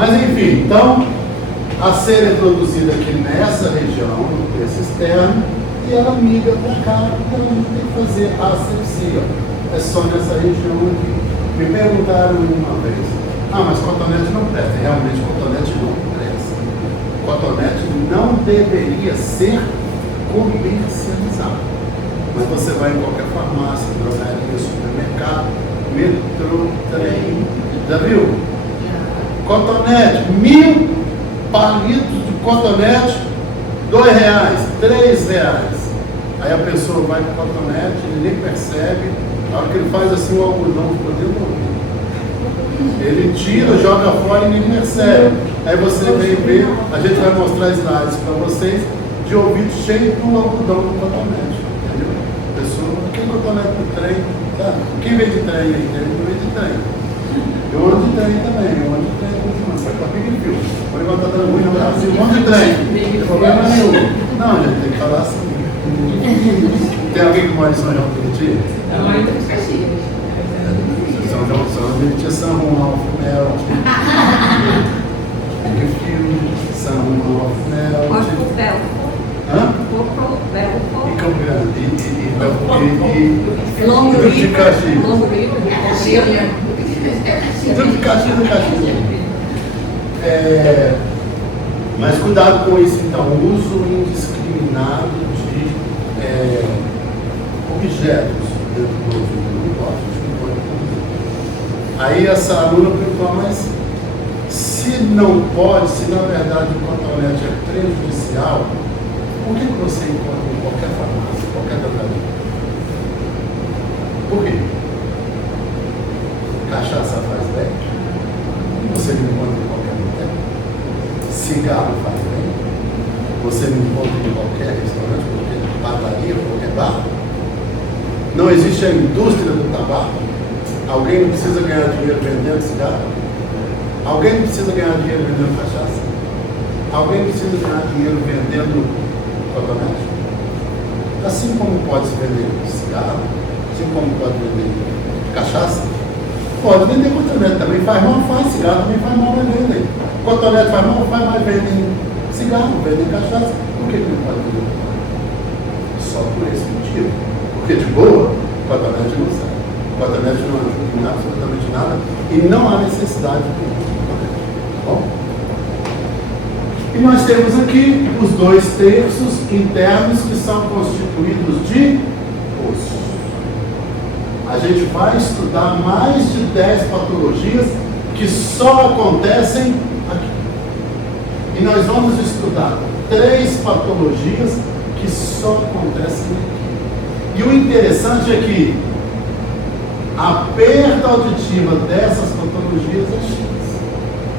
Mas enfim, então, a cera é produzida aqui nessa região, no terço externo, e ela migra para cá, então a gente tem que fazer a asepsia. É só nessa região aqui. Me perguntaram uma vez, mas cotonete não presta. Realmente, cotonete não presta. Cotonete não deveria ser comercializado. Mas você vai em qualquer farmácia, drogaria, supermercado, metrô, trem, já viu? Cotonete, 1000 palitos de cotonete, R$2, R$3. Aí a pessoa vai com o cotonete, ele nem percebe, a hora que ele faz assim o algodão ficou dentro do ouvido. Ele tira, joga fora e nem percebe. Aí você vem ver, a gente vai mostrar slides para vocês de ouvido cheio do algodão do cotonete. Entendeu? A pessoa, quem cotonete do trem? Tá? Quem vem de trem aí? Ele não vem de trem. Eu ando de trem também, eu ando de trem sai com a pica e fio. Vou levantar dando ruim no Brasil, um monte de trem. Não tem problema nenhum. Não, gente, tem que falar assim. Tem alguém que mora em São João do Meriti? Eu moro em Caxias. São João do Meriti é São João, Mel. Pica e fio, São João, Mel. Porto Belo. Hã? Porto Belo. E Campo Grande. E Longo Rio. de Caxias. Longo Rio. Tudo de Caxias do Caxias. Mas cuidado com isso, então, o uso indiscriminado de objetos dentro do ouvido. Não pode fazer. Aí essa aluna perguntou, mas se não pode, se na verdade o cotonete é prejudicial, por que você encontra em qualquer farmácia, qualquer drogaria? Por quê? Cachaça faz bem? Você não encontra em qualquer lugar? Cigarro faz bem? Você não encontra em qualquer restaurante, qualquer padaria, qualquer bar? Não existe a indústria do tabaco? Alguém não precisa ganhar dinheiro vendendo cigarro? Alguém não precisa ganhar dinheiro vendendo cachaça? Alguém precisa ganhar dinheiro vendendo cotonete? Assim como pode se vender cigarro, assim como pode vender cachaça, pode vender cotonete também. Faz mal, faz cigarro, também faz mal, vai vender. Cotonete faz mal, faz mais, vender cigarro, vender cachaça. Por que não pode vender cotonete? Só por esse motivo. Porque de boa, cotonete não sai. Cotonete não ajuda em absolutamente nada e não há necessidade de cotonete. Tá bom? E nós temos aqui os 2/3 internos que são constituídos de osso. A gente vai estudar mais de 10 patologias que só acontecem aqui. E nós vamos estudar 3 patologias que só acontecem aqui. E o interessante é que a perda auditiva dessas patologias é X.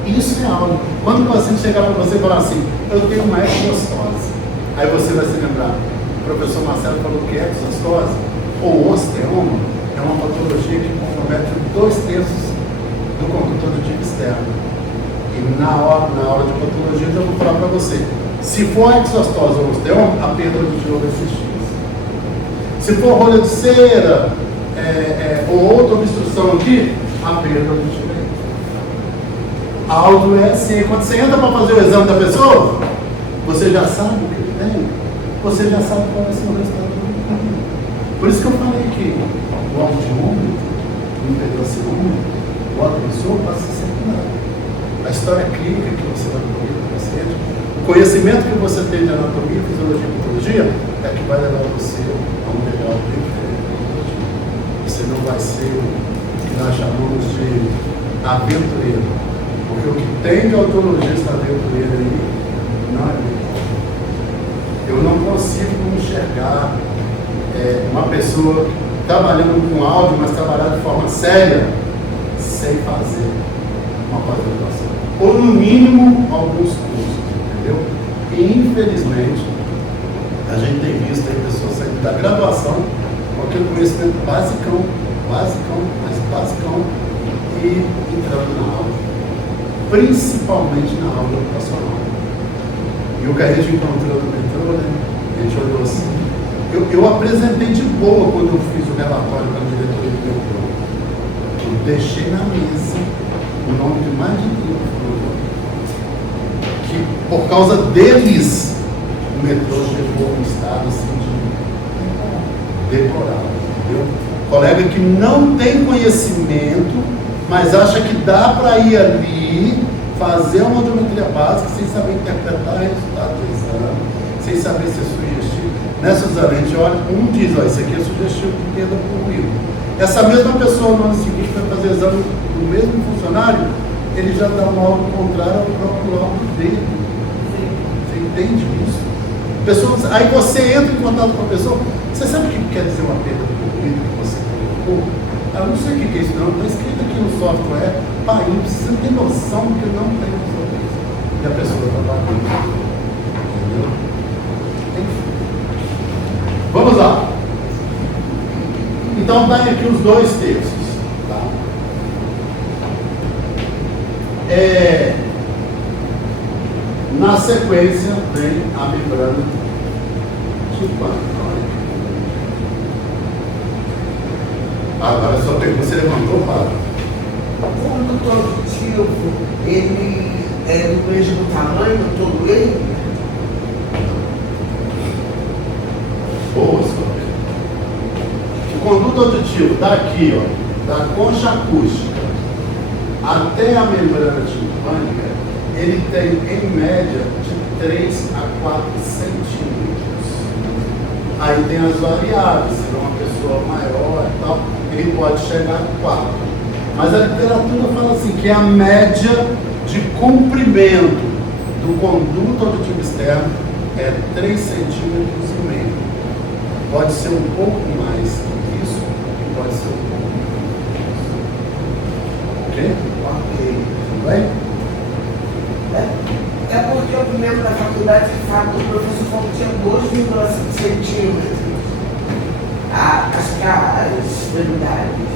Isso é algo. Quando o paciente chegar para você e falar assim, eu tenho uma exostose, aí você vai se lembrar, o professor Marcelo falou que exostose ou osteoma é uma patologia que compromete 2/3 do condutor auditivo externo. E na hora de patologia eu já vou falar para você, se for exostose ou osteoma, a perda auditiva vai ser X. Se for rolha de cera ou outra obstrução aqui, a perda auditiva é Y. Áudio é assim, quando você entra para fazer o exame da pessoa, você já sabe o que ele tem, você já sabe qual vai ser o resultado do exame. Por isso que eu falei que o audiômetro, o hiperdossiômetro, o audiovisual passa a ser secundário. A história clínica que você vai colher do paciente, o conhecimento que você tem de anatomia, fisiologia e patologia, é que vai levar você a um degrau bem diferente da patologia. Você não vai ser o que nós chamamos de aventureiro. Porque o que tem de autologista aventureiro aí não é muito bom. Eu não consigo enxergar uma pessoa trabalhando com áudio, mas trabalhar de forma séria, sem fazer uma pós-graduação. Ou no mínimo alguns cursos, entendeu? E infelizmente a gente tem visto aí pessoas saindo da graduação com aquele conhecimento basicão, e entrando na aula. Principalmente na aula educacional. E o que a gente encontrou no metrô, né? A gente olhou assim. Eu apresentei de boa quando eu fiz o relatório para a diretoria do metrô. Eu deixei na mesa o nome de mais de 30 fonoaudiólogos. por causa deles, o metrô chegou a um estado assim de deplorável, entendeu? Colega que não tem conhecimento, mas acha que dá para ir ali, fazer uma audiometria básica sem saber interpretar o resultado do exame, sem saber se é sugestivo. Nessa Suzana, a gente olha, diz, ó, isso aqui é sugestivo, entenda comigo. Essa mesma pessoa no ano seguinte vai fazer exame do mesmo funcionário, ele já dá um laudo contrário ao próprio laudo dele. Você entende isso? Pessoas, aí você entra em contato com a pessoa, você sabe o que quer dizer uma perda do ruído que você colocou? Eu não sei o que é isso, não. Está escrito aqui no software, pai, não precisa ter noção que eu não tenho noção disso. E a pessoa está batendo. Entendeu? Enfim. Vamos lá. Então, tá aqui os 2 terços. Tá? Na sequência, vem a membrana timpânica. Agora só pergunta, você levantou, Fábio? O condutor auditivo, ele é do mesmo tamanho, todo ele? Boa, só. O conduto auditivo daqui, ó, da concha acústica até a membrana timpânica, ele tem em média de 3 a 4 centímetros. Aí tem as variáveis, se for uma pessoa maior e tal, ele pode chegar a 4. Mas a literatura fala assim, que a média de comprimento do conduto auditivo externo é 3,5 centímetros. Pode ser um pouco mais que isso e pode ser um pouco menos. Ok? Ok. Tudo bem? É porque o primeiro da faculdade fala que o professor falou que tinha 2,5 centímetros. As extremidades.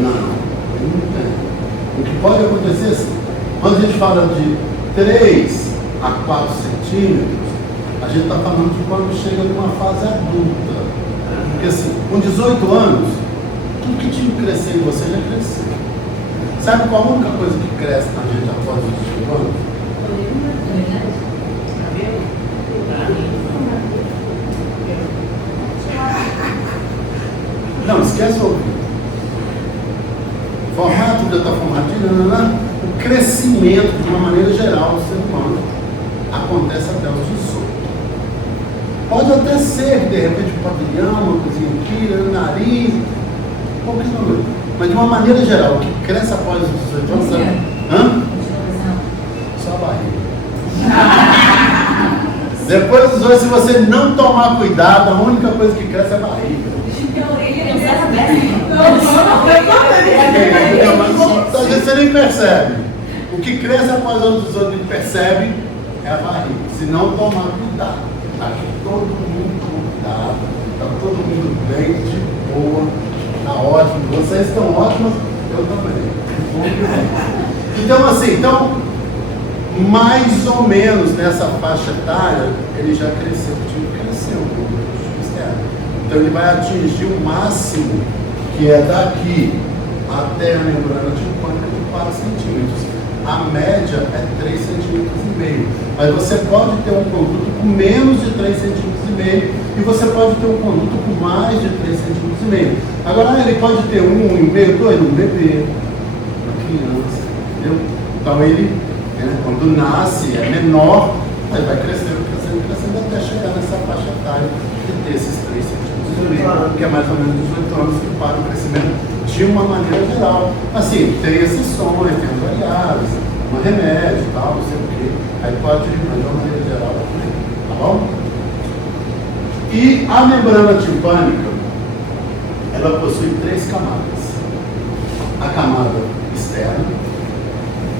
Não tem. O que pode acontecer assim, quando a gente fala de 3 a 4 centímetros, a gente está falando de quando chega numa fase adulta. Porque assim, com 18 anos, tudo que tinha que crescer em você já cresceu. Sabe qual a única coisa que cresce na gente após os 18 anos? Não, esquece o ouvido. Formato já está formatinho, o crescimento de uma maneira geral do ser humano acontece até os 18. Pode até ser, de repente, um pavilhão, uma coisinha aqui, nariz, pouquinho coisa. Mas de uma maneira geral, o que cresce após os 18 anos, sabe? Hã? Só a barriga. Depois dos 18, se você não tomar cuidado, a única coisa que cresce é a barriga. Mas às vezes você nem percebe. O que cresce após os 18 que percebe é a barriga. Se não tomar cuidado. Aqui todo mundo com cuidado, está todo mundo bem, de boa, está ótimo. Vocês estão ótimos, eu também. Então assim, mais ou menos nessa faixa etária, ele já cresceu, o time cresceu um pouco externo. Então ele vai atingir o máximo, que é daqui até a membrana timpânica de 4 centímetros. A média é 3,5 centímetros. Mas você pode ter um conduto com menos de 3,5 centímetros e você pode ter um conduto com mais de 3,5 centímetros. Agora ele pode ter 1,5, 2, um bebê, uma criança, entendeu? Então ele, quando nasce, é menor, aí vai crescendo, até chegar nessa faixa etária de ter esses 3 centímetros, que é mais ou menos 18 anos que para o crescimento de uma maneira geral. Assim, tem exceções, tem variáveis, um remédio e tal, não sei o quê. Aí pode ir, mas de uma maneira geral também, tá bom? E a membrana timpânica, ela possui 3 camadas. A camada externa,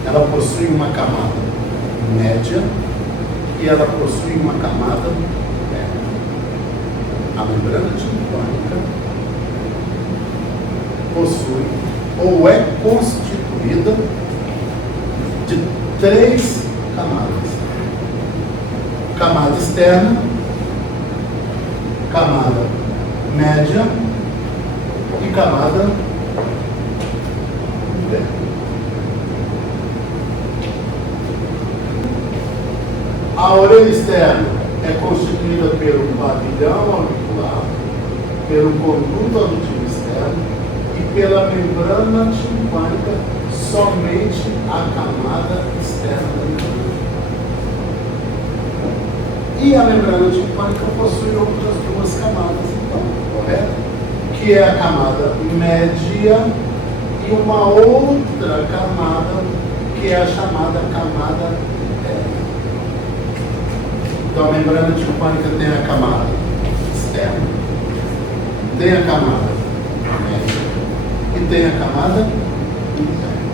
ela possui uma camada média e ela possui uma camada interna. A membrana timpânica possui ou é constituída de 3 camadas. Camada externa, camada média e camada interna. A orelha externa é constituída pelo pavilhão auricular, pelo conduto auditivo externo e pela membrana timpânica, somente a camada externa da membrana. E a membrana timpânica possui outras duas camadas, então, correto? Que é a camada média e uma outra camada, que é a chamada camada interna. Então, a membrana timpânica tem a camada externa, tem a camada média e tem a camada interna.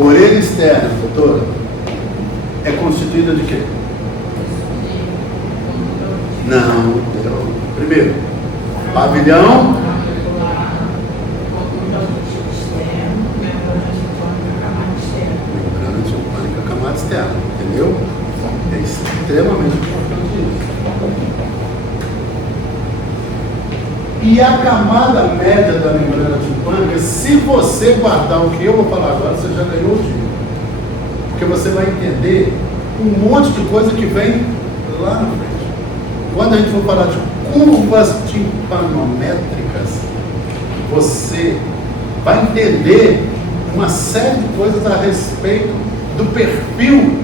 Orelha externa, doutora, é constituída de quê? Não. Primeiro, pavilhão. Membrana timpânica, camada externa. Entendeu? É extremamente importante isso. E a camada média da membrana timpânica, se você guardar o que eu vou falar agora, você já ganhou o dia. Porque você vai entender um monte de coisa que vem lá na frente. Quando a gente for falar de curvas timpanométricas, você vai entender uma série de coisas a respeito do perfil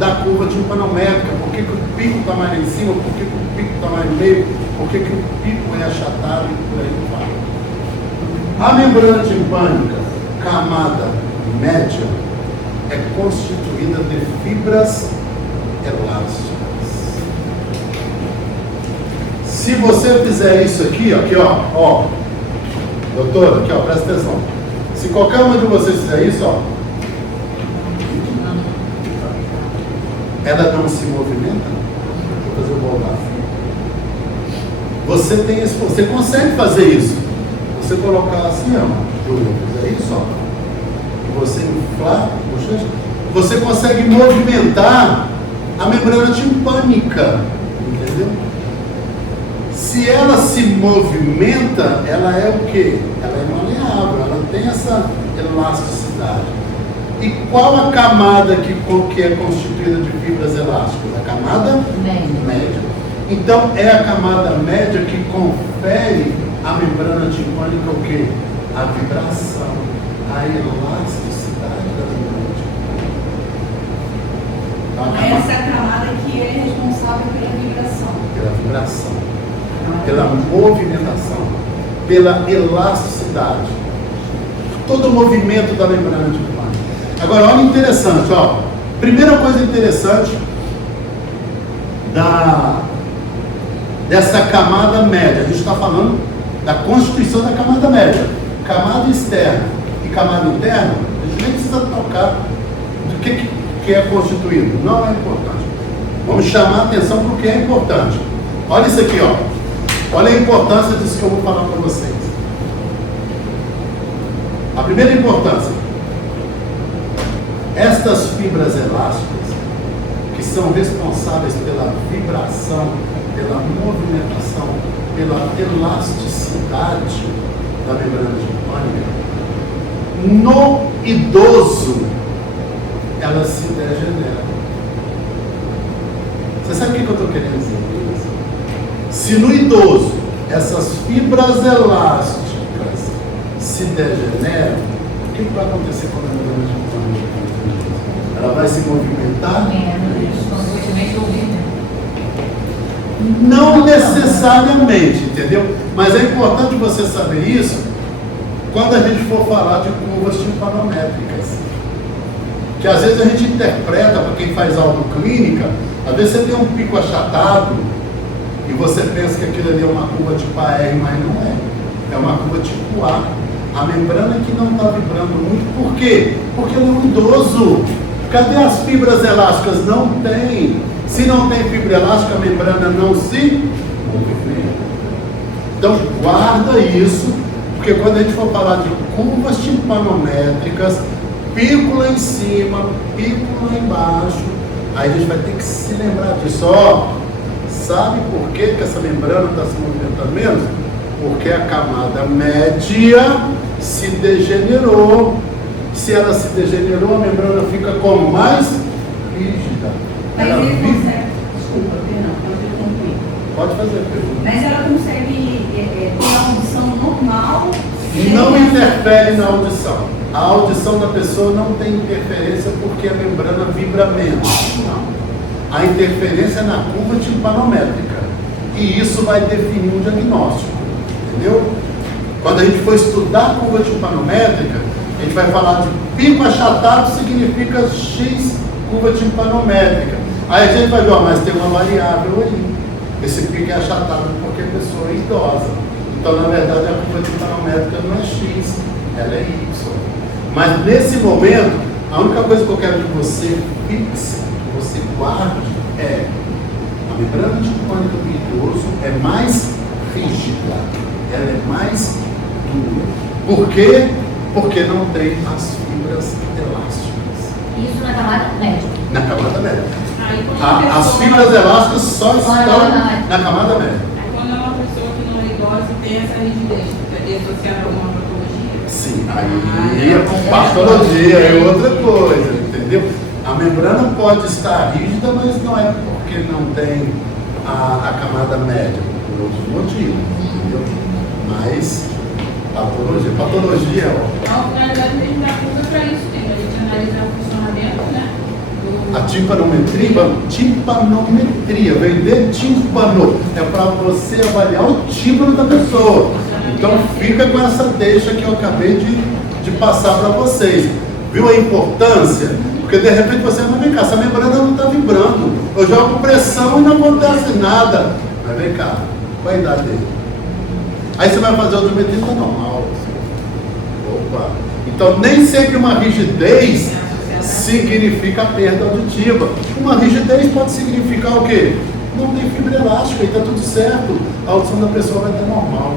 da curva timpanométrica. Por que o pico está mais lá em cima, por que o pico está mais no meio, por que o pico é achatado e por aí vai. A membrana timpânica, camada média, é constituída de fibras elásticas. Se você fizer isso aqui, ó, doutora, aqui, ó, presta atenção. Se qualquer uma de vocês fizer isso, ó, ela não se movimenta. Vou fazer o voltar. Você consegue fazer isso. Você colocar assim, ó, fizer isso, ó, e você inflar, você consegue movimentar a membrana timpânica, entendeu? Se ela se movimenta, ela é o quê? Ela é maleável, ela tem essa elasticidade. E qual a camada que é constituída de fibras elásticas? A camada média. Então, é a camada média que confere à membrana timpânica o quê? A vibração, a elasticidade da membrana timpânica. Então, essa camada que é responsável pela vibração. Pela vibração, pela movimentação, pela elasticidade. Todo o movimento da membrana timpânica. Agora, olha interessante, ó. Primeira coisa interessante dessa camada média. A gente está falando da constituição da camada média. Camada externa e camada interna, a gente nem precisa tocar do que é constituído. Não é importante. Vamos chamar a atenção para o que é importante. Olha isso aqui, ó. Olha a importância disso que eu vou falar para vocês. A primeira importância. Estas fibras elásticas, que são responsáveis pela vibração, pela movimentação, pela elasticidade da membrana timpânica, no idoso, elas se degeneram. Você sabe o que eu estou querendo dizer com isso? Se no idoso essas fibras elásticas se degeneram, o que vai acontecer com a membrana timpânica? Ela vai se movimentar? Não necessariamente, entendeu? Mas é importante você saber isso quando a gente for falar de curvas timpanométricas. Que às vezes a gente interpreta, para quem faz autoclínica, às vezes você tem um pico achatado e você pensa que aquilo ali é uma curva tipo AR, mas não é. É uma curva tipo A. A membrana que não está vibrando muito. Por quê? Porque ele é um idoso. Cadê as fibras elásticas? Não tem. Se não tem fibra elástica, a membrana não se movimenta. Então, guarda isso, porque quando a gente for falar de curvas timpanométricas, pico lá em cima, pico lá embaixo, aí a gente vai ter que se lembrar disso. Ó, sabe por que essa membrana está se movimentando menos? Porque a camada média se degenerou. se ela se degenerou, a membrana fica como? Mais rígida. Mas Ela ele fica... consegue, desculpa, perdão, pode interromper. Pode fazer a pergunta. Mas ela consegue ter a audição normal? Não interfere na audição. A audição da pessoa não tem interferência porque a membrana vibra menos. Não. A interferência é na curva timpanométrica. E isso vai definir um diagnóstico. Entendeu? Quando a gente for estudar a curva timpanométrica, a gente vai falar de pico achatado significa X curva timpanométrica. Aí a gente vai ver, ó, mas tem uma variável aí. Esse pico é achatado porque a pessoa é idosa. Então, na verdade, a curva timpanométrica não é X, ela é Y. Mas nesse momento, a única coisa que eu quero que você fixe, que você guarde, é a membrana timpânica do idoso é mais rígida, ela é mais dura. Por quê? Porque não tem as fibras elásticas. Isso na camada média. Na camada média. Aí, quando a As pessoa- fibras elásticas só estão Não. na camada média. Aí, quando é uma pessoa que não é idosa e tem essa rigidez, é associada a alguma patologia? Sim, aí a patologia é outra coisa, entendeu? A membrana pode estar rígida, mas não é porque não tem a camada média, por outros motivos, entendeu? Mas patologia é óbvio. Então, na verdade, a gente dá tudo para isso, né? A gente analisar o funcionamento, né? A timpanometria, vem de tímpano, é para você avaliar o tímpano da pessoa. Então fica com essa deixa que eu acabei de passar para vocês. Viu a importância? Porque de repente você vai, vem cá, essa membrana não está vibrando. Eu jogo pressão e não acontece nada. Mas vem cá, qual a idade dele? Aí você vai fazer a audiometria, está normal. Opa! Então nem sempre uma rigidez significa perda auditiva. Uma rigidez pode significar o quê? Não tem fibra elástica e está tudo certo. A audição da pessoa vai estar normal.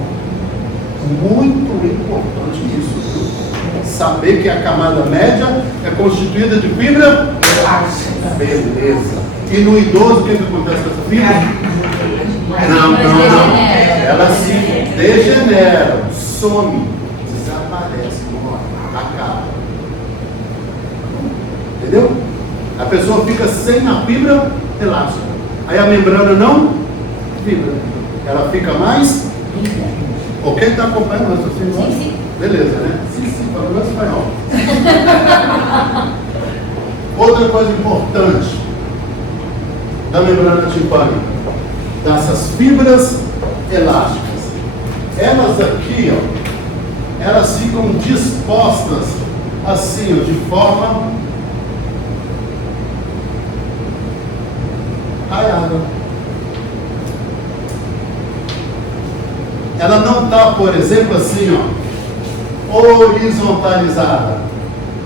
Muito importante isso, viu? Saber que a camada média é constituída de fibra elástica. Beleza. E no idoso, o que acontece com essa fibra? Não. Ela se degenera, some, desaparece, acaba. Entendeu? A pessoa fica sem a fibra elástica. Aí a membrana não vibra. Ela fica mais. Ou quem está acompanhando o raciocínio? Sim. Beleza, né? Sim, para o meu espanhol. Outra coisa importante da membrana timpânica, dessas fibras elásticas. Elas aqui, ó, elas ficam dispostas assim, ó, de forma raiada. Ela não está, por exemplo, assim, ó, horizontalizada.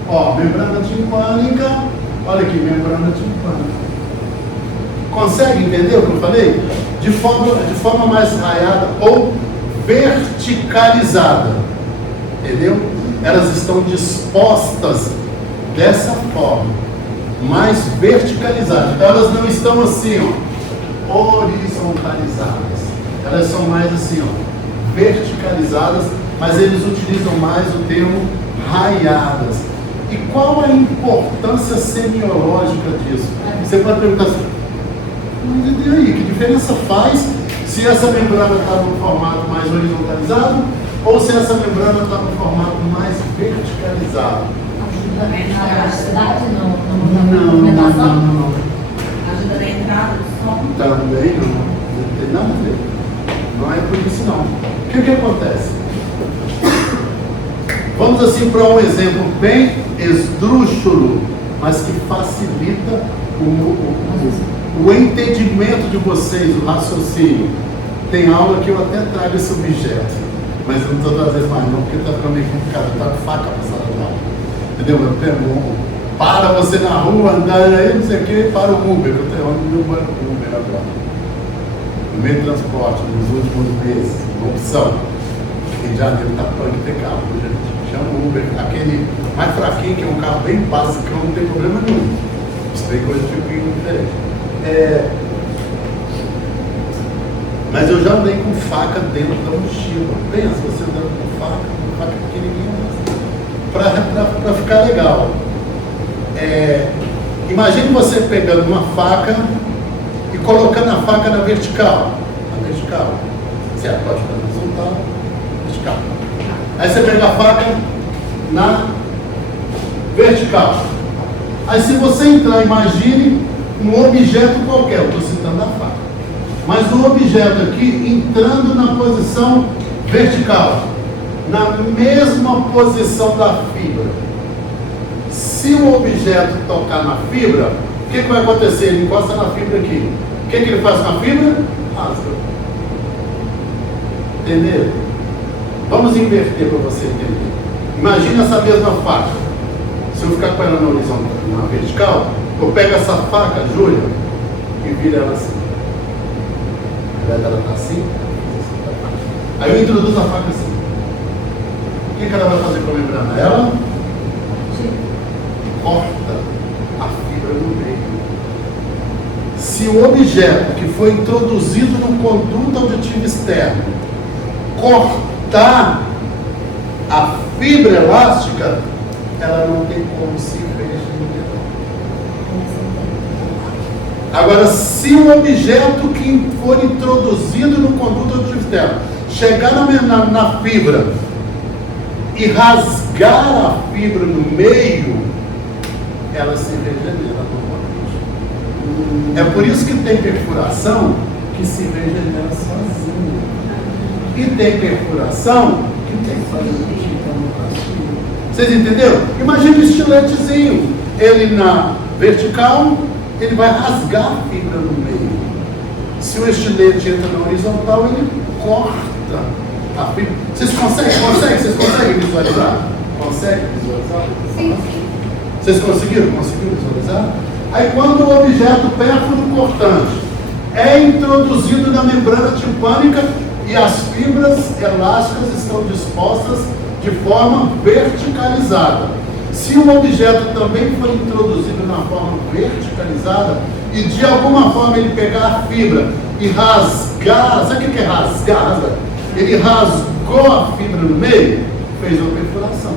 Ó, membrana timpânica, olha aqui, membrana timpânica. Consegue entender o que eu falei? De forma mais raiada ou verticalizada. Entendeu? Elas estão dispostas dessa forma, mais verticalizadas. Então elas não estão assim, ó, horizontalizadas. Elas são mais assim, ó, verticalizadas, mas eles utilizam mais o termo raiadas. E qual a importância semiológica disso? Você pode perguntar assim, mas e aí, que diferença faz se essa membrana está no formato mais horizontalizado ou se essa membrana está no formato mais verticalizado? Ajuda na elasticidade, na movimentação? Não. Ajuda na entrada do som. Também não tem nada a ver. Não é por isso não. O que acontece? Vamos assim para um exemplo bem esdrúxulo, mas que facilita o entendimento de vocês, o raciocínio. Tem aula que eu até trago esse objeto, mas eu não estou trazendo mais não, porque está ficando meio complicado, está com faca passada lá. Entendeu? Eu pego, para você na rua, andando aí, não sei o que, para o Uber, eu tenho onde meu banco Uber agora. No meio de transporte, nos últimos meses, uma opção. Rio de Janeiro está punk ter carro, gente. Chama o Uber, aquele mais fraquinho, que é um carro bem básico, não tem problema nenhum. Isso tem coisa tipo diferente. Mas eu já andei com faca dentro da mochila. Pensa, você andando com faca pequenininha, para ficar legal. Imagine você pegando uma faca e colocando a faca na vertical. Na vertical. Certo? Pode ficar na horizontal, vertical. Aí você pega a faca na vertical. Aí se você entrar, imagine um objeto qualquer, eu estou citando a faca. Mas o objeto aqui entrando na posição vertical, na mesma posição da fibra. Se o objeto tocar na fibra, o que vai acontecer? Ele encosta na fibra aqui. O que ele faz com a fibra? Rasga. Entendeu? Vamos inverter para você entender. Imagina essa mesma faca. Se eu ficar com ela na horizontal, na vertical, eu pego essa faca, Júlia, e viro ela assim. Ela está assim. Aí eu introduzo a faca assim. O que ela vai fazer com a membrana? Ela corta a fibra no meio. Se o objeto que foi introduzido no conduto auditivo externo cortar a fibra elástica, ela não tem como se regenerar. Agora, se o objeto que for introduzido no conduto auditivo externo chegar na fibra e rasgar a fibra no meio, ela se regenera normalmente. É por isso que tem perfuração que se regenera sozinha. E tem perfuração que tem que fazer um tipo. Vocês entenderam? Imagina um estiletezinho. Ele na vertical, ele vai rasgar a fibra no meio. Se o estilete entra na horizontal, ele corta a fibra. Vocês conseguem visualizar? Conseguem visualizar? Sim. Vocês conseguiram visualizar? Aí quando o objeto pérfuro cortante é introduzido na membrana timpânica e as fibras elásticas estão dispostas de forma verticalizada. Se o objeto também for introduzido na forma verticalizada e de alguma forma ele pegar a fibra e rasgar, sabe o que é rasgar? Ele rasgou a fibra no meio, fez uma perfuração.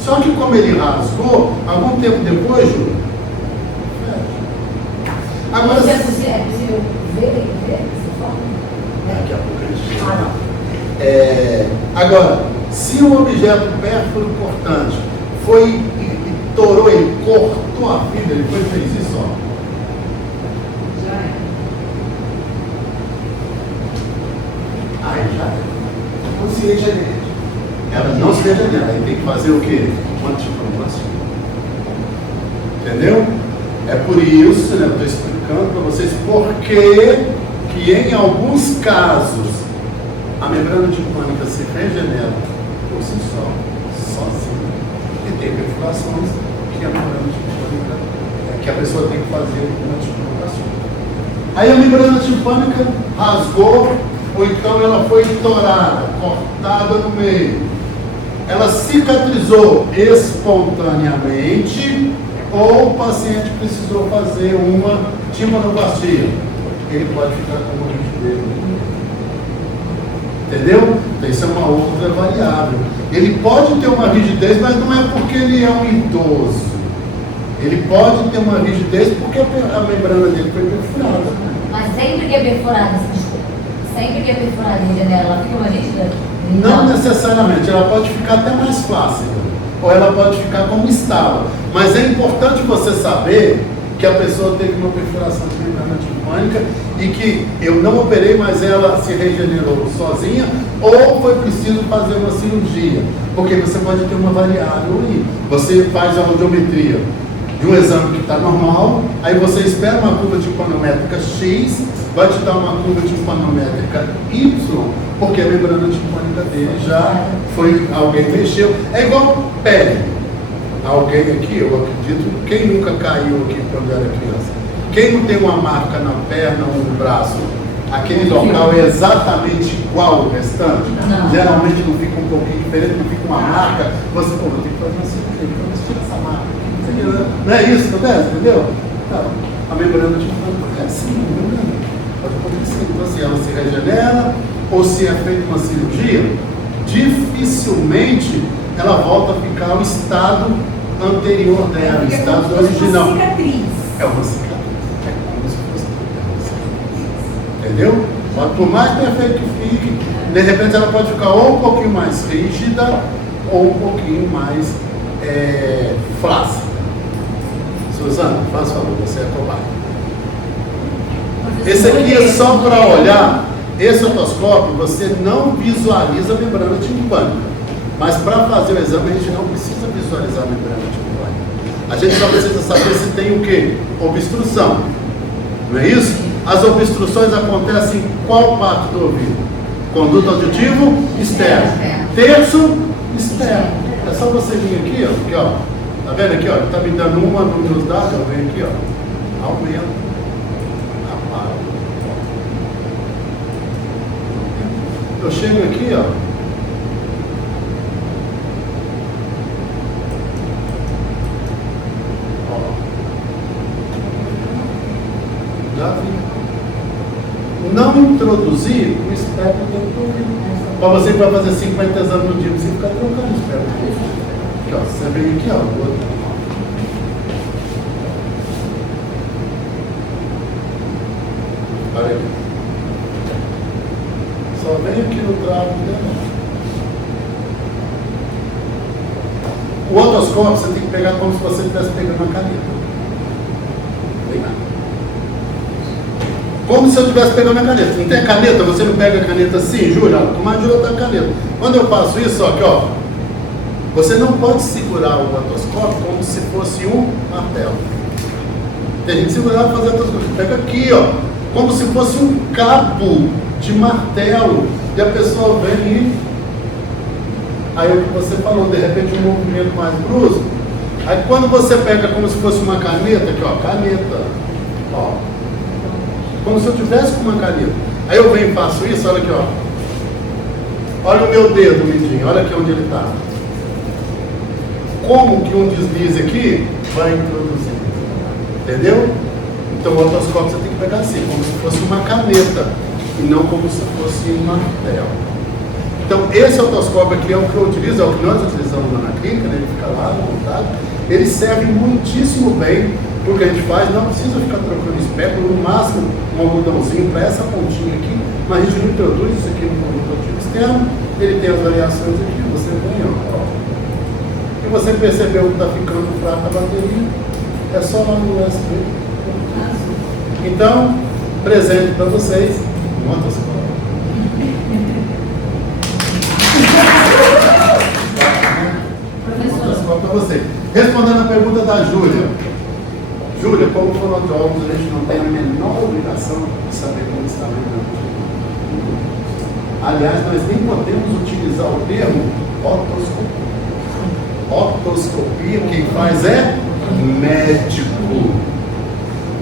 Só que como ele rasgou, algum tempo depois, Júlio, agora é possível ver essa forma? Daqui a pouco a gente agora, se o objeto pérfuro cortante foi e torou, ele cortou a fibra, ele foi e fez isso, ó. Já é. Aí já é. Não se regenera. Ela não se regenera, aí tem que fazer o quê? Uma anticoagulação. Entendeu? É por isso, né, eu estou explicando para vocês por que em alguns casos a membrana timpânica se regenera por si só, sozinha. E tem perfurações que a membrana timpânica, que a pessoa tem que fazer uma anticoagulação. Aí a membrana timpânica rasgou, ou então ela foi torada, cortada no meio. Ela cicatrizou espontaneamente, ou o paciente precisou fazer uma timpanoplastia. Ele pode ficar com uma rigidez. Entendeu? Isso é uma outra variável. Ele pode ter uma rigidez, mas não é porque ele é um idoso. Ele pode ter uma rigidez porque a membrana dele foi perfurada. Mas sempre que é perfurada, sempre que é perfurada em janela, ela fica uma rígida? Não necessariamente, ela pode ficar até mais flácida, ou ela pode ficar como estava. Mas é importante você saber que a pessoa teve uma perfuração de membrana timpânica e que eu não operei, mas ela se regenerou sozinha, ou foi preciso fazer uma cirurgia, porque você pode ter uma variável aí. Você faz a audiometria de um exame que está normal, aí você espera uma curva timpanométrica X, vai te dar uma curva timpanométrica Y, porque a membrana timpânica dele já foi, alguém mexeu. É igual pele. Alguém aqui, eu acredito, quem nunca caiu aqui quando era criança? Quem não tem uma marca na perna ou no braço? Aquele local é exatamente igual ao restante? Não. Geralmente não fica um pouquinho diferente, não fica uma marca. Você, pô, eu tenho que fazer uma cirurgia, vamos tirar essa marca. Não é isso, acontece, entendeu? Não, a membrana timpânica é assim, a membrana. Pode acontecer. Então, se ela se regenera ou se é feita uma cirurgia, dificilmente ela volta a ficar o estado anterior dela, o estado original. Uma cicatriz. É uma cicatriz. É como se fosse uma cicatriz. Entendeu? Mas por mais perfeito que fique, de repente ela pode ficar ou um pouquinho mais rígida ou um pouquinho mais flácida. Suzana, faz favor, você é cobaia. Esse aqui é só para olhar. Esse otoscópio você não visualiza a membrana timpânica. Mas para fazer o exame a gente não precisa visualizar a membrana timpânica. A gente só precisa saber se tem o quê? Obstrução. Não é isso? As obstruções acontecem em qual parte do ouvido? Conduto auditivo externo. Terço externo. É só você vir aqui, ó. Aqui, ó. Tá vendo aqui, ó? Tá me dando uma nos dados, eu venho aqui, ó. Aumento. Apago. Eu chego aqui, ó. Já vi. Não introduzir o espectro dentro do ouvido. Para você que vai fazer 50 exames no dia, você fica trocando o espectro. Aqui, ó. Você vem aqui, ó. O outro. Olha aqui. Só vem aqui no travo dela. O otoscópio você tem que pegar como se você estivesse pegando uma caneta. Vem cá. Como se eu estivesse pegando a caneta. Não tem a caneta? Você não pega a caneta assim, Júlia? Mas a Júlia tá a caneta. Quando eu faço isso, ó, aqui, ó. Você não pode segurar o otoscópio como se fosse um martelo. Tem gente que segurar e fazer outras coisas. Pega aqui, ó. Como se fosse um cabo de martelo. E a pessoa vem e... Aí o que você falou, de repente um movimento mais brusco. Aí quando você pega como se fosse uma caneta, aqui, ó, caneta. Ó. Como se eu tivesse com uma caneta. Aí eu venho e faço isso, olha aqui, ó. Olha o meu dedo, Lindinho, olha aqui onde ele está. Como que um deslize aqui vai introduzir? Entendeu? Então o otoscópio você tem que pegar assim, como se fosse uma caneta, e não como se fosse um martelo. Então esse otoscópio aqui é o que eu utilizo, é o que nós utilizamos lá na clínica, né? Ele fica lá montado. Ele serve muitíssimo bem porque a gente faz, não precisa ficar trocando espéculo, no máximo um algodãozinho para essa pontinha aqui, mas a gente não introduz isso aqui no conduto auditivo externo, ele tem as variações aqui, você vem, ó. E você percebeu que está ficando fraca a bateria, é só lá no USB. Então, presente para vocês, um otoscópio. Para você. Respondendo a pergunta da Júlia. Júlia, como fonoaudiólogos, a gente não tem a menor obrigação de saber como está a membrana. Aliás, nós nem podemos utilizar o termo otoscopia. Otoscopia, quem faz é médico.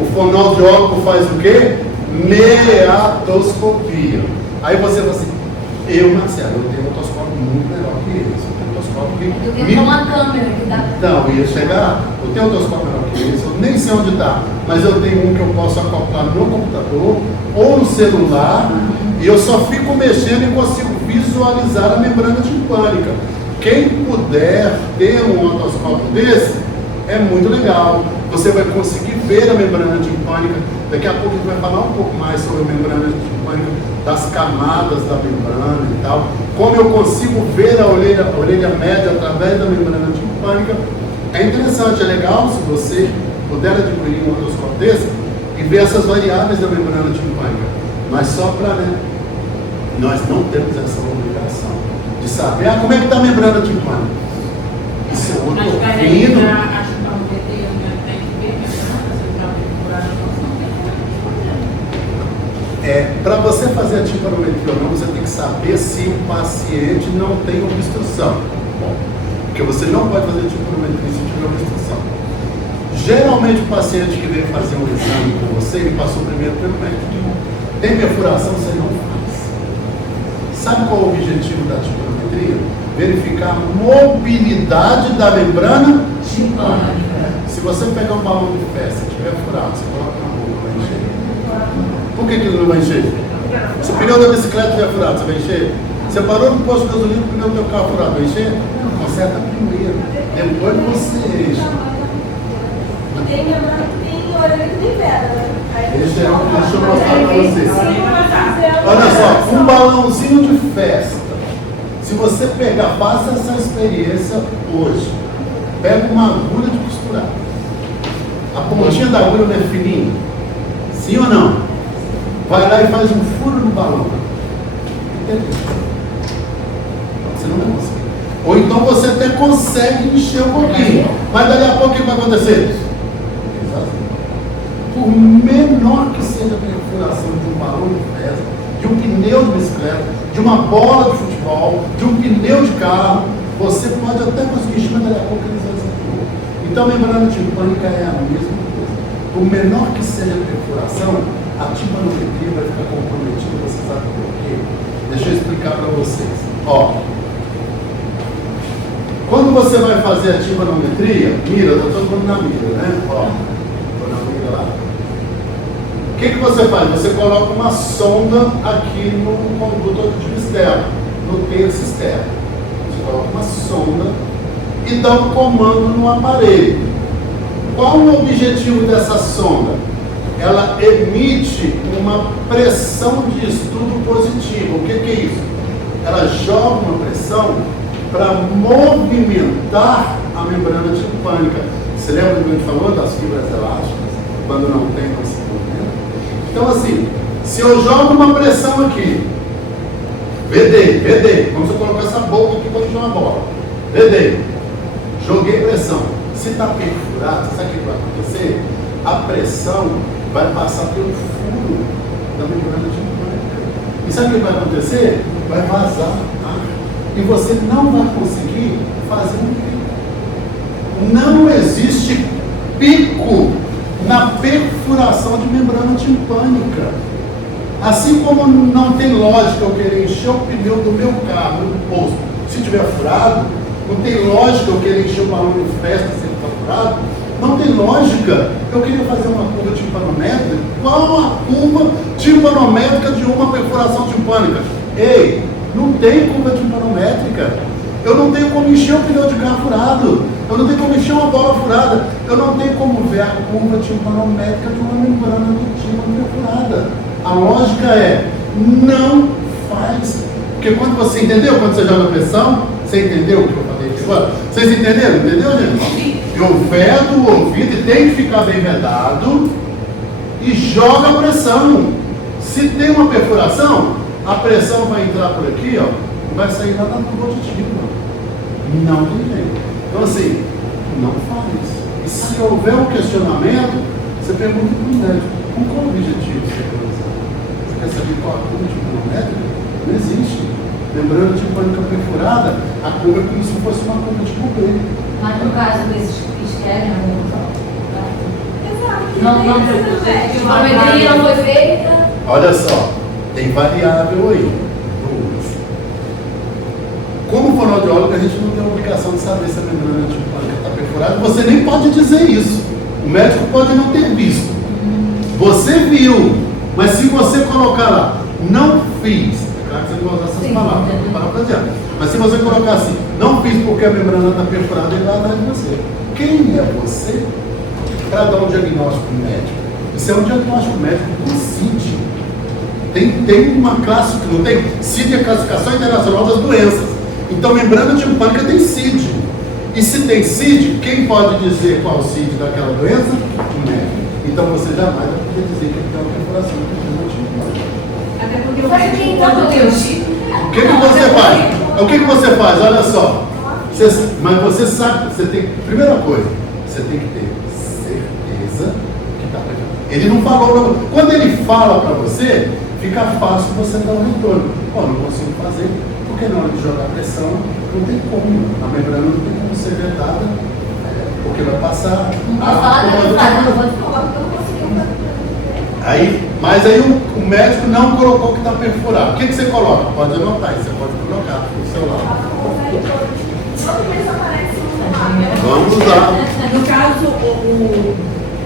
O fonoaudiólogo faz o quê? Meatoscopia. Aí você fala assim, Marcelo, eu tenho um otoscópio muito melhor que esse. Eu tenho uma câmera que dá. Não, eu ia chegar. Eu tenho um otoscópio melhor que esse, eu nem sei onde está, mas eu tenho um que eu posso acoplar no computador ou no celular e eu só fico mexendo e consigo visualizar a membrana timpânica. Quem puder ter um otoscópio desse, é muito legal. Você vai conseguir ver a membrana timpânica. Daqui a pouco a gente vai falar um pouco mais sobre a membrana timpânica, das camadas da membrana e tal. Como eu consigo ver a orelha média através da membrana timpânica. É interessante, é legal se você puder adquirir um otoscópio desse e ver essas variáveis da membrana timpânica. Mas só para, né? Nós não temos essa obrigação de saber como é que está a membrana timpânica. Isso é outro fino. Para você fazer a timpanometria ou não, você tem que saber se o paciente não tem obstrução. Porque você não pode fazer timpanometria se tiver obstrução. Geralmente o paciente que vem fazer um exame com você, ele passou primeiro pelo médico. Tem perfuração, você não faz. Sabe qual é o objetivo da timpanometria? Verificar a mobilidade da membrana timpânica. Se você pegar um balão de festa e tiver furado, você coloca na boca, vai encher. Por que ele não vai encher? Se o pneu da bicicleta estiver furado, você vai encher? Você parou no posto de gasolina e pneu do teu carro furado, vai encher? Conserta primeiro. Depois você enche. Tem orelha que tem pedra, né? Deixa eu mostrar pra vocês. Sim, Olha só, um balãozinho de festa. Se você pegar, faça essa experiência hoje. Pega uma agulha de costurar. A pontinha da agulha não é fininha? Sim ou não? Vai lá e faz um furo no balão. Você não vai conseguir. Ou então você até consegue encher um pouquinho. Mas dali a pouco o que vai acontecer? Por menor que seja a perfuração de um balão de festa, de um pneu de bicicleta, de uma bola de futebol, de um pneu de carro, você pode até conseguir encher, mas dali a pouco eles vão desenvolver. Então, membrana timpânica é a mesma coisa. Por menor que seja a perfuração, a timpanometria vai ficar comprometida, você sabe por quê? Deixa eu explicar para vocês. Ó, quando você vai fazer a timpanometria, mira, eu estou falando na mira, né? Ó, estou na mira lá. O que você faz? Você coloca uma sonda aqui no condutor de externo, no terço externo. Você coloca uma sonda e dá um comando no aparelho. Qual o objetivo dessa sonda? Ela emite uma pressão de estudo positivo. O que é isso? Ela joga uma pressão para movimentar a membrana timpânica. Você lembra do que a gente falou das fibras elásticas? Quando não tem, não se movimenta? Então assim, se eu jogo uma pressão aqui, VD, vamos colocar essa boca aqui para jogar uma bola. VD, joguei pressão. Se está perfurado, sabe o que vai acontecer? A pressão vai passar pelo furo da membrana timpânica. E sabe o que vai acontecer? Vai vazar ar. E você não vai conseguir fazer um pico. Não existe pico na perfuração de membrana timpânica. Assim como não tem lógica eu querer encher o pneu do meu carro no posto, se tiver furado, não tem lógica eu querer encher o balão de festa se ele está furado, não tem lógica eu queria fazer uma curva timpanométrica. Qual a curva timpanométrica de uma perfuração timpânica? Ei, não tem curva timpanométrica. Eu não tenho como encher o pneu de carro furado. Eu não tenho como encher uma bola furada. Eu não tenho como ver a curva timpanométrica de uma membrana do tímpano perfurada. A lógica é, não faz. Porque quando você entendeu, quando você joga pressão, você entendeu o que eu falei aqui agora? Vocês entenderam? Entendeu, gente? Eu vedo o ouvido e tem que ficar bem vedado e joga a pressão. Se tem uma perfuração, a pressão vai entrar por aqui, ó, e vai sair lá no positivo. Não tem jeito. Então assim, não faz. E se houver um questionamento, você pergunta para o médico, com qual objetivo você quer usar? Você quer saber qual a curva timpanométrica? Não existe. Membrana timpânica perfurada, a curva é como se fosse uma curva de cobrir. Mas no caso desses que escrevem na conclusão, Exato. a medida não foi feita. Olha só, tem variável aí. Como fonoaudiólogo, a gente não tem a obrigação de saber se a membrana timpânica está perfurada. Você nem pode dizer isso. O médico pode não ter visto. Você viu, mas se você colocar lá, não fiz, é claro que você não vai usar essas palavras, mas se você colocar assim, não fiz porque a membrana está perfurada, ele vai atrás de você. Quem é você para dar um diagnóstico médico? Isso é um diagnóstico médico do CID. Tem uma classe que não tem. CID é a Classificação Internacional das Doenças. Então, membrana timpânica tem CID. E se tem CID, quem pode dizer qual o CID daquela doença? O médico. Então, você jamais vai poder dizer que tem uma perfuração de membrana timpânica. Até porque o Mas médico, quem quando tá tem o no chip, O que você faz? O que você faz? Olha só. Mas você sabe, você tem. Primeira coisa, você tem que ter certeza que está perfurado. Ele não falou para você. Quando ele fala para você, fica fácil você dar um retorno. Ó, não consigo fazer, porque na hora de jogar pressão, não tem como. A membrana não tem como ser vedada, porque vai passar. Não posso falar que eu vou falar porque eu não consegui. Mas aí o médico não colocou que está perfurado. O que você coloca? Pode anotar, você pode colocar no seu lado. Todo mês aparece um Vamos lá. no caso, o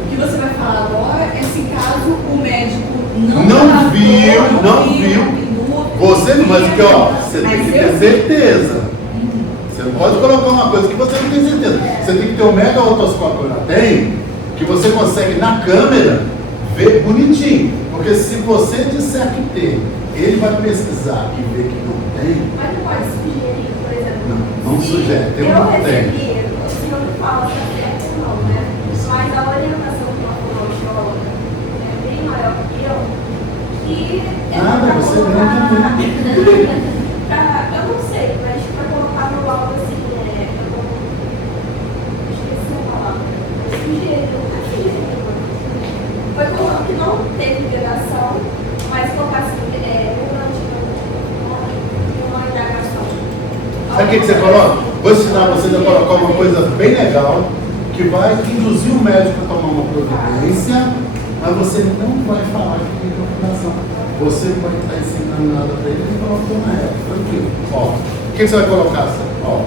que você vai falar agora é se caso o médico não Não viu. minuto, Você mas aqui, ó, você tem que ter certeza. Você não pode colocar uma coisa que você não tem certeza. Você tem que ter um mega otoscópio, eu já tenho, que você consegue na câmera ver bonitinho. Porque se você disser que tem, ele vai pesquisar e ver que não tem. Mas não pode sugerir, por exemplo. Não sugere, tem eu um tem. recebi, o senhor me fala se é certo ou não, né? Mas a orientação que uma fonoaudióloga é bem maior que eu, que é Nada, pra você colocar- grande eu não sei, mas para colocar no áudio assim, esqueci a palavra. Sugeriu, não sugeriu. Foi colocando que não teve liberação, mas colocar assim, durante uma indagação. Sabe o que você coloca? Vou ensinar vocês a colocar uma coisa bem legal, que vai induzir o médico a tomar uma providência, mas você não vai falar que tem preocupação. Você não vai estar ensinando nada para ele, ele colocou na época, tranquilo. Ó, o que você vai colocar? Ó,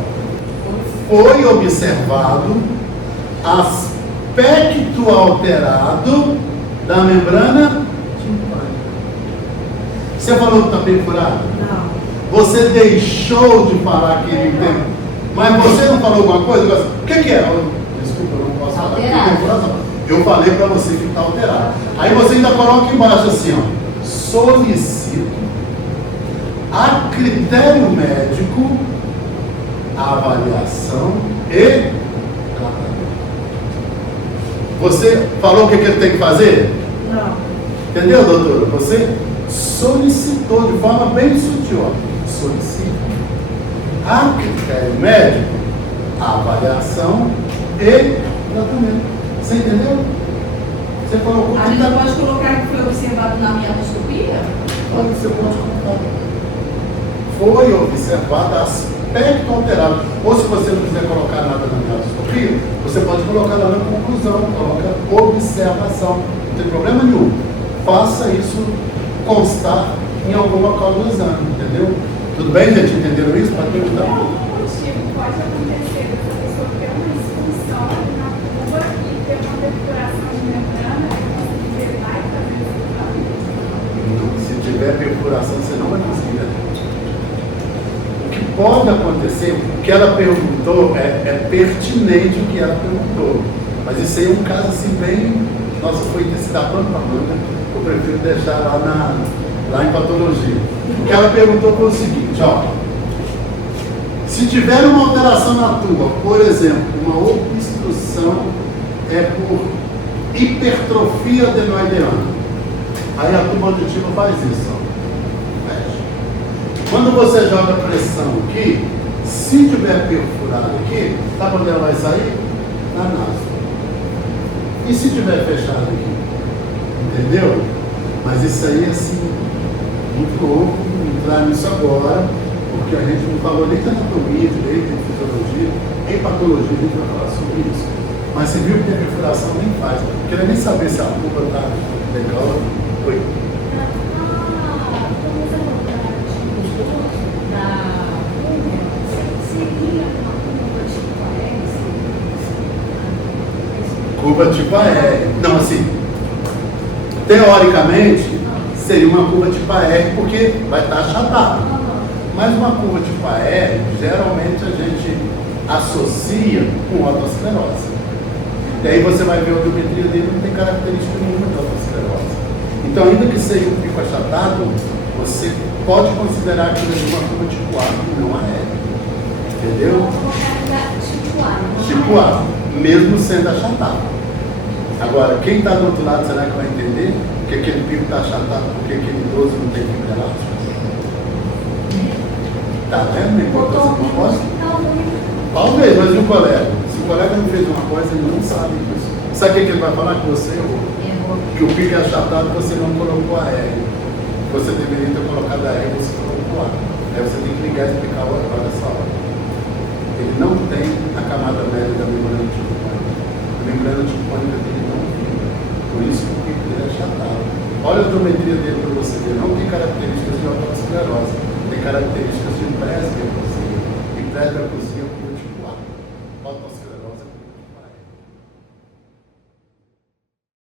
foi observado aspecto alterado da membrana timpânica. Você falou que está perfurado? Não. Você deixou de falar que ele tem. Mas você não falou alguma coisa? O que é? Desculpa, eu não posso falar. Alterado. Eu falei para você que está alterado. Aí você ainda coloca embaixo assim, ó. Solicito a critério médico a avaliação e tratamento. Você falou o que ele tem que fazer? Não. Entendeu, doutora? Você solicitou de forma bem sutil. Ó. Solicito a critério médico a avaliação e tratamento. Você entendeu? Você colocou A gente pode colocar que foi observado na minha endoscopia? Olha, você pode colocar. Foi observado aspecto alterado. Ou se você não quiser colocar nada na minha endoscopia, você pode colocar lá na conclusão, coloca observação. Não tem problema nenhum. Faça isso constar em algum local do exame, entendeu? Tudo bem, gente? Entenderam isso? Pode perguntar. Qual motivo pode acontecer dessa pessoa ter uma expulsão na curva e ter uma perfuração de membrana e conseguir vai fazer esse tratamento? Se tiver perfuração, você não vai conseguir, né? O que pode acontecer, o que ela perguntou é pertinente o que ela perguntou. Mas isso aí é um caso assim bem. Nossa, foi desse da pano para manga. Eu prefiro deixar lá em patologia. O que ela perguntou foi o seguinte, ó. Se tiver uma alteração na tua, por exemplo, uma obstrução por hipertrofia adenoideana, aí a tuba auditiva faz isso, ó. Fecha. Quando você joga pressão aqui, se tiver perfurado aqui, sabe onde ela vai sair? Na naso. E se tiver fechado aqui? Entendeu? Mas isso aí, assim, muito louco entrar nisso agora, porque a gente não falou nem de anatomia, direito, de fisiologia, em patologia a gente vai falar sobre isso. Mas você viu que a perfuração nem faz. Não queria nem saber se a pulpa está legal. Oi. Curva tipo AR. Não, assim, teoricamente, seria uma curva tipo AR porque vai estar achatada. Mas uma curva tipo AR, geralmente a gente associa com otosclerose. E aí você vai ver a audiometria dele, não tem característica nenhuma de otosclerose. Então, ainda que seja um pico achatado, você pode considerar aquilo de uma curva tipo A e não AR. Entendeu? Tipo A, mesmo sendo achatado. Agora, quem está do outro lado, será que vai entender que aquele pico está achatado porque aquele idoso não tem fibra elástica? Tá vendo a importância do propósito? Talvez, mas e o colega? Se o colega não fez uma coisa, ele não sabe disso. Sabe o que ele vai falar? Que você errou. Que o pico é achatado, você não colocou a R. Você deveria ter colocado a R, você colocou a. Aí você tem que ligar e explicar, olha só. Ele não tem a camada média da membrana timpânica. A membrana timpânica dele não vibra. Por isso que o pico dele é achatado. Olha a geometria dele para você ver. Não tem características de otosclerose. Tem características de presbiopsia. E presbiopsia